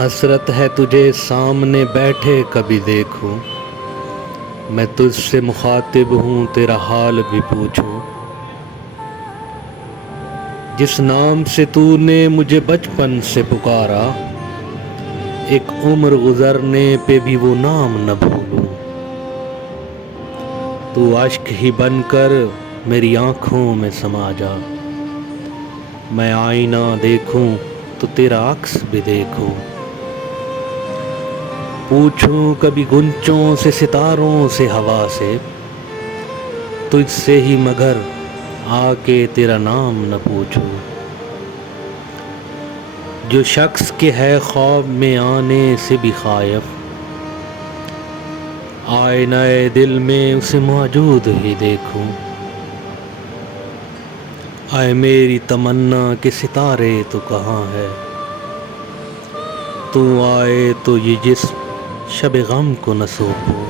حسرت ہے تجھے سامنے بیٹھے کبھی دیکھوں، میں تجھ سے مخاطب ہوں تیرا حال بھی پوچھوں۔ جس نام سے تو نے مجھے بچپن سے پکارا، ایک عمر گزرنے پہ بھی وہ نام نہ بھولوں۔ تو اشک ہی بن کر میری آنکھوں میں سما جا، میں آئینہ دیکھوں تو تیرا عکس بھی دیکھوں۔ پوچھوں کبھی گنچوں سے ستاروں سے ہوا سے، تجھ سے ہی مگر آ کے تیرا نام نہ پوچھوں۔ جو شخص کے ہے خواب میں آنے سے بھی خائف، آئینہ دل میں اسے موجود ہی دیکھوں۔ اے میری تمنا کہ ستارے تو کہاں ہے، تو آئے تو یہ جسم شب غم کو نہ سونپوں۔